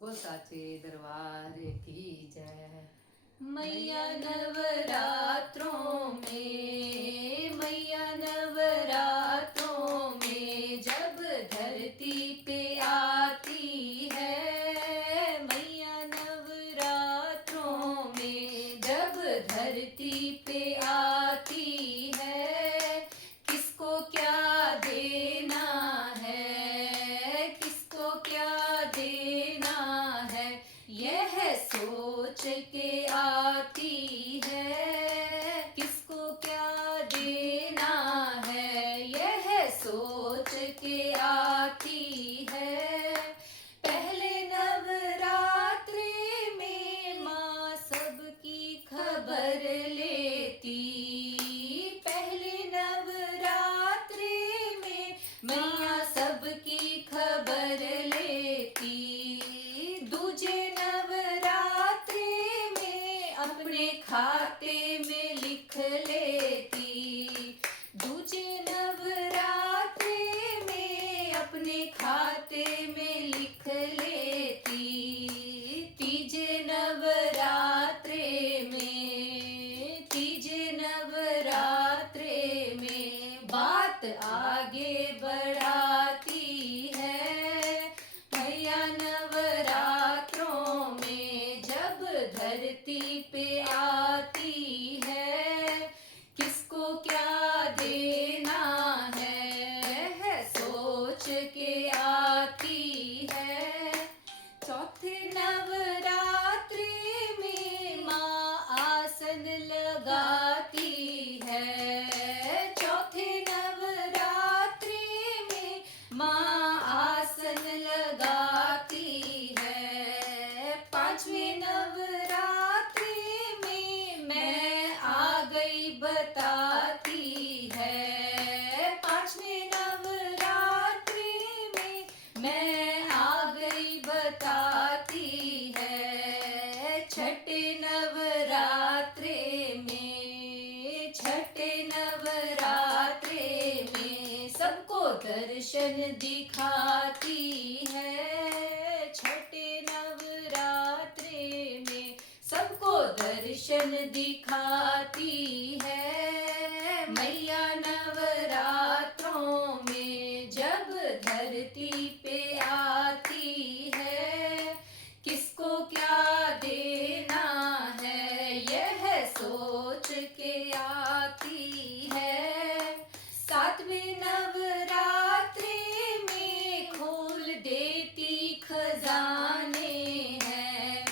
वो साचे दरबार की जय। मैया नवरात्रों में, मैया नवरात्रों में जब धरती पे आती है, मैया नवरात्रों में जब धरती पे आती है, किसको क्या देना है, किसको क्या देना है, यह सोच के आती है, किसको क्या देना है, यह सोच के आती है। पहले नवरात्रि में माँ सबकी खबर लेती, पहले नवरात्रि में माँ सबकी खबर लेती, दूजे नवरात्रि में अपने खाते में लिख लेती, दूजे नवरात्रि में अपने खाते में लिख लेती, तीजे नवरात्रि में, तीजे नवरात्रि में बात आगे बढ़ाती है। मैया नवरात्रों में जब धरती पे आती है, किसको क्या देना है, सोच के आती है। चौथे नवरात्रि में माँ आसन लगाती है, चौथे नवरात्रि में माँ आसन लगाती है, पांचवें नवरात्रि में मैं आ गई बताती है, पांचवें नवरात्रि में मैं आ गई बताती है। छठे नवरात्रि में, छठे नवरात्रि में सबको दर्शन दिखाती है, छठे नवरात्रि में सबको दर्शन दिखाती है। मैया नवरात्रों में जब धरती पे आती है, किसको क्या देना है, यह सोच के आती है। सातवें नवरात्रि में खोल देती खजाने हैं,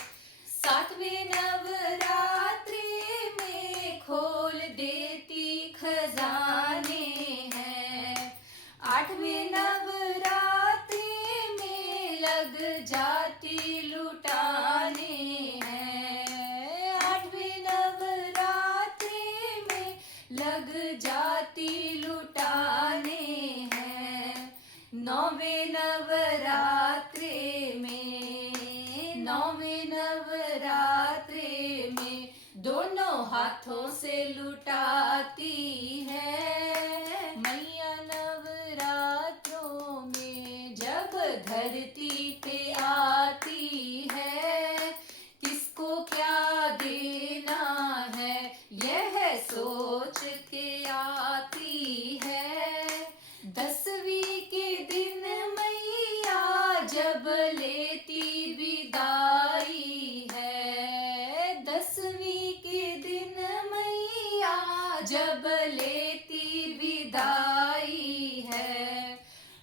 सातवें नवरात्रि में खोल देती खजाने हैं, आठवें नवरात्रि में लग जाती लुटाने हैं, आठवें नवरात्रि में लग जाती लुटाने हैं। नौवें नवरात्रि में, नौवें नवरात्रि में दोनों हाथों से लुटाती है। मैया नवरात्रों में जब धरती पे आती है, किसको क्या देना है, यह सोच के आती है। दसवीं के दिन मैया जब लेती विदाई है, दसवीं के दिन मैया जब लेती विदाई है,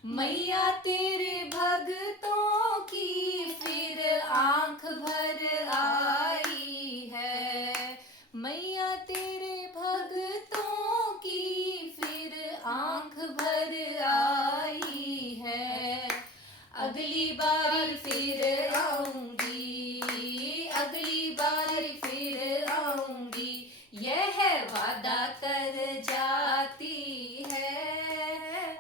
मैया तेरे भक्तों की फिर आंख भर आई है, मैया तेरे भक्तों की फिर आंख भर आई है। अगली बार फिर आऊंगी, अगली बार फिर आऊंगी, यह वादा कर जाती है।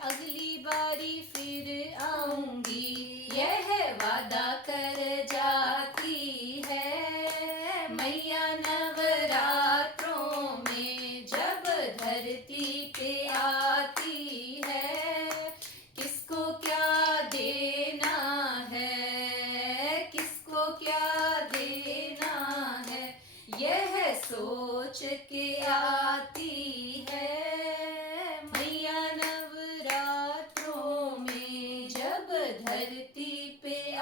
अगली बारी फिर आऊंगी, यह वादा कर जाती है। मैया नवरात्रों में जब धरती पे आती है, किसको क्या देना है, सोच के आती है। मैया नवरात्रों में जब धरती पे